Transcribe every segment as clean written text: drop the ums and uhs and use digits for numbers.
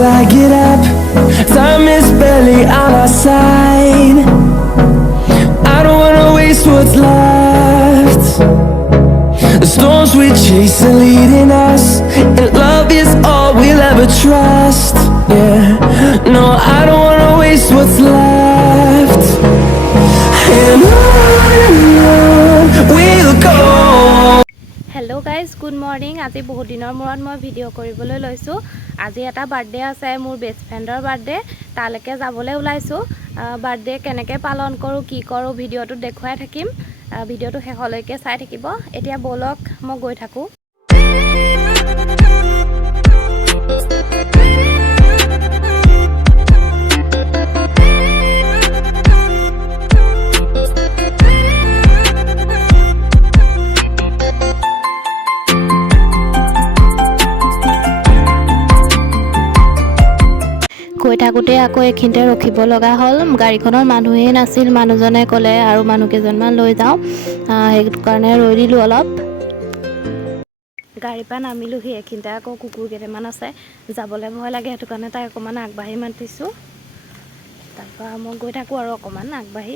till I get up. Time is barely on our side. I don't wanna waste what's left. The storms we chase are leading us, and love is all we'll ever trust. Yeah, no, I don't wanna waste what's left. And on we'll go. Hello guys, good morning. আজি বহুত দিনৰ মূৰত মই video কৰিবলৈ লৈছো। আজি এটা birthday আছে, মোৰ বেষ্ট ফ্ৰেণ্ডৰ বাৰ্থডে। তালৈকে যাবলৈ ওলাইছো। বাৰ্থডে কেনেকৈ পালন কৰো, কি কৰো ভিডিওটো দেখুৱাই থাকিম। ভিডিওটো শেষলৈকে চাই থাকিব। এতিয়া বলক মই গৈ থাকো। গৈ থাকোঁতে আকৌ এখিনতে ৰখিব লগা হ'ল। গাড়ীখনৰ মানুহেই নাছিল, মানুহজনে ক'লে আৰু মানুহ কেইজনমান লৈ যাওঁ, সেইটো কাৰণে ৰৈ দিলোঁ অলপ। গাড়ীৰ পৰা নামিলোহি, এখিনতে আকৌ কুকুৰ কেইটামান আছে, যাবলৈ ভয় লাগে, সেইটো কাৰণে তাই অকণমান আগবাঢ়ি মাতিছোঁ। তাৰপৰা মই গৈ থাকোঁ আৰু অকণমান আগবাঢ়ি।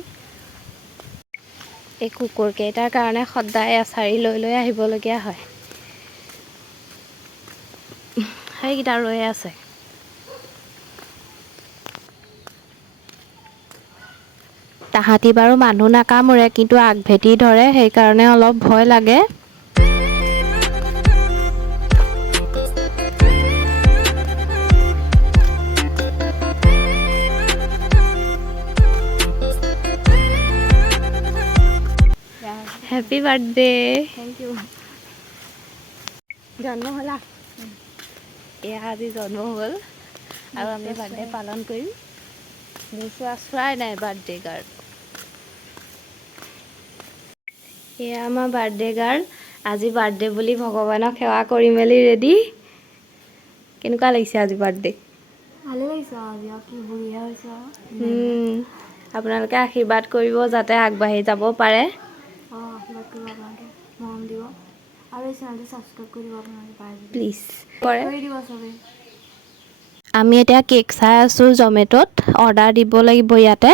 এই কুকুৰকেইটাৰ কাৰণে সদায় এচাৰি লৈ লৈ আহিবলগীয়া হয়। সেইকেইটা ৰৈ আছে। তাহাঁতি বাৰু মানুহ নাকামুৰে, কিন্তু আগভেটি ধৰে, সেইকাৰণে অলপ ভয় লাগে। Happy birthday. Thank you. জন্ম হ'লা? এয়া আজি জন্ম হ'ল আৰু আমি বাৰ্থডে পালন কৰিম। মোৰ চোৱাই নাই বাৰ্থডে গাৰ্ল। এয়া আমাৰ বাৰ্থডে গাৰ্ল। আজি বাৰ্থডে বুলি ভগৱানক সেৱা কৰি মেলি ৰেডি। কেনেকুৱা লাগিছে আজি বাৰ্থডে? ভালে লাগিছে আজি, কি বুঢ়ীয়া হৈছে। আপোনালোকে আশীৰ্বাদ কৰিব যাতে আগবাঢ়ি যাব পাৰে। আশীৰ্বাদ কৰিব, আপোনালোকে মৰম দিব আৰু এই চেনেলটো ছাবস্ক্ৰাইব কৰি দিব আপোনালোকে পাৰে প্লিজ কৰি দিব চবেই। আমি এতিয়া কেক চাই আছোঁ জমেট'ত, অৰ্ডাৰ দিব লাগিব ইয়াতে।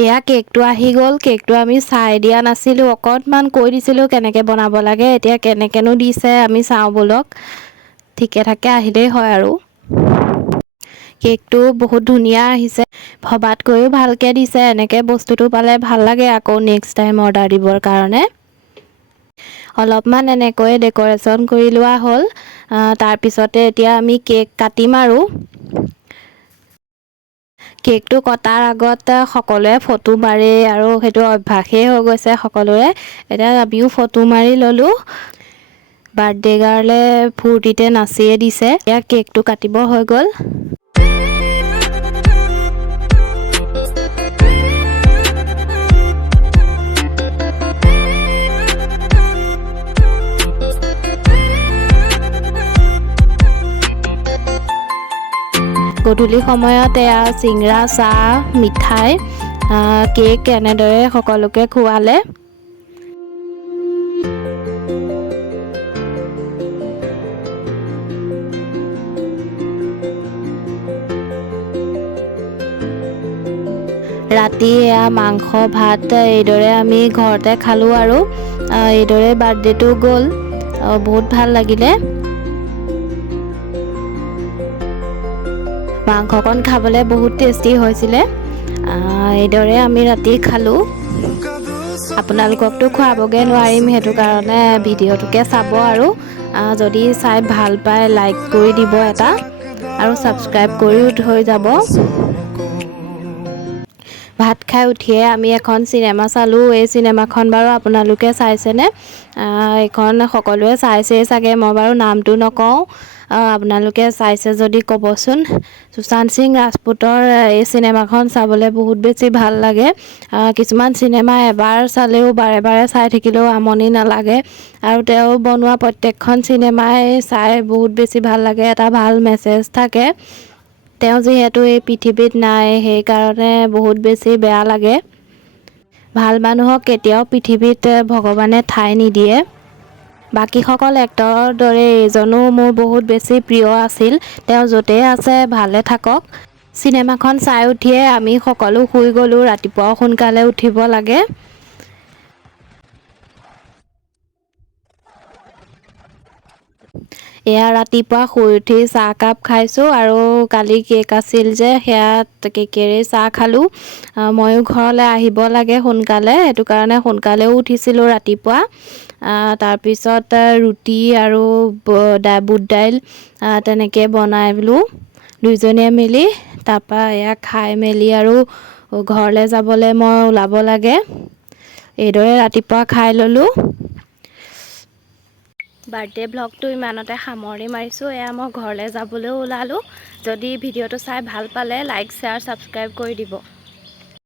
এয়া কেকটো আহি গ'ল। কেকটো আমি চাই দিয়া নাছিলোঁ, অকণমান কৈ দিছিলোঁ কেনেকৈ বনাব লাগে। এতিয়া কেনেকৈনো দিছে আমি চাওঁ ব'লক। ঠিকে ঠাকে আহিলেই হয় আৰু। কেকটো বহুত ধুনীয়া আহিছে, ভবাতকৈও ভালকৈ দিছে। এনেকৈ বস্তুটো পালে ভাল লাগে আকৌ নেক্সট টাইম অৰ্ডাৰ দিবৰ কাৰণে। অলপমান এনেকৈ ডেক'ৰেশ্যন কৰি লোৱা হ'ল। তাৰপিছতে এতিয়া আমি কেক কাটিম আৰু। কেকটো কটাৰ আগত সকলোৱে ফটো মাৰে আৰু সেইটো অভ্যাসেই হৈ গৈছে সকলোৰে। এতিয়া আমিও ফটো মাৰি ল'লোঁ। বাৰ্থডে গাৰ্লে ফূৰ্তিতে নাচিয়ে দিছে। এতিয়া কেকটো কাটিব হৈ গ'ল। গধূলি সময়ত এয়া চিংৰা, চাহ, মিঠাই, কেক এনেদৰে সকলোকে খোৱালে। ৰাতি এয়া মাংস ভাত এইদৰে আমি ঘৰতে খালোঁ আৰু এইদৰে বাৰ্থডেটো গ'ল। বহুত ভাল লাগিলে। মাংসকণ খাবলৈ বহুত টেষ্টি হৈছিলে। এইদৰে আমি ৰাতি খালোঁ। আপোনালোককতো খুৱাবগৈ নোৱাৰিম, সেইটো কাৰণে ভিডিঅ'টোকে চাব আৰু যদি চাই ভাল পায় লাইক কৰি দিব এটা আৰু ছাবস্ক্ৰাইব কৰিও থৈ যাব। ভাত খাই উঠিয়ে আমি এখন চিনেমা চালোঁ। এই চিনেমাখন বাৰু আপোনালোকে চাইছেনে? এইখন সকলোৱে চাইছেই চাগে, মই বাৰু নামটো নকওঁ। আপোনালোকে চাইছে যদি ক'বচোন। সুশান্ত সিং ৰাজপুতৰ এই চিনেমাখন চাবলৈ বহুত বেছি ভাল লাগে। কিছুমান চিনেমা এবাৰ চালেও বাৰে বাৰে চাই থাকিলেও আমনি নালাগে আৰু তেওঁ বনোৱা প্ৰত্যেকখন চিনেমাই চাই বহুত বেছি ভাল লাগে। এটা ভাল মেছেজ থাকে। তেওঁ যিহেতু এই পৃথিৱীত নাই, সেইকাৰণে বহুত বেছি বেয়া লাগে। ভাল মানুহক কেতিয়াও পৃথিৱীত ভগৱানে ঠাই নিদিয়ে। বাকীসকল এক্টৰৰ দৰে এইজনো মোৰ বহুত বেছি প্ৰিয় আছিল। তেওঁ য'তেই আছে ভালে থাকক। চিনেমাখন চাই উঠিয়ে আমি সকলো শুই গ'লোঁ। ৰাতিপুৱা সোনকালে উঠিব লাগে। এয়া ৰাতিপুৱা শুই উঠি চাহকাপ খাইছোঁ আৰু কালি কেক আছিল যে সেয়া কেকেৰে চাহ খালোঁ। ময়ো ঘৰলৈ আহিব লাগে সোনকালে, সেইটো কাৰণে সোনকালেও উঠিছিলোঁ ৰাতিপুৱা। তাৰপিছত ৰুটি আৰু বুট দাইল তেনেকৈ বনাই বোলো দুইজনীয়ে মিলি, তাৰপৰা এয়া খাই মেলি আৰু ঘৰলৈ যাবলৈ মই ওলাব লাগে। এইদৰে ৰাতিপুৱা খাই ল'লোঁ। বাৰ্থডে ভ্লগটো ইমানতে সামৰণি মাৰিছোঁ। এয়া মই ঘৰলৈ যাবলৈ ওলালোঁ। যদি ভিডিঅ'টো চাই ভাল পালে লাইক শ্বেয়াৰ ছাবস্ক্ৰাইব কৰি দিব।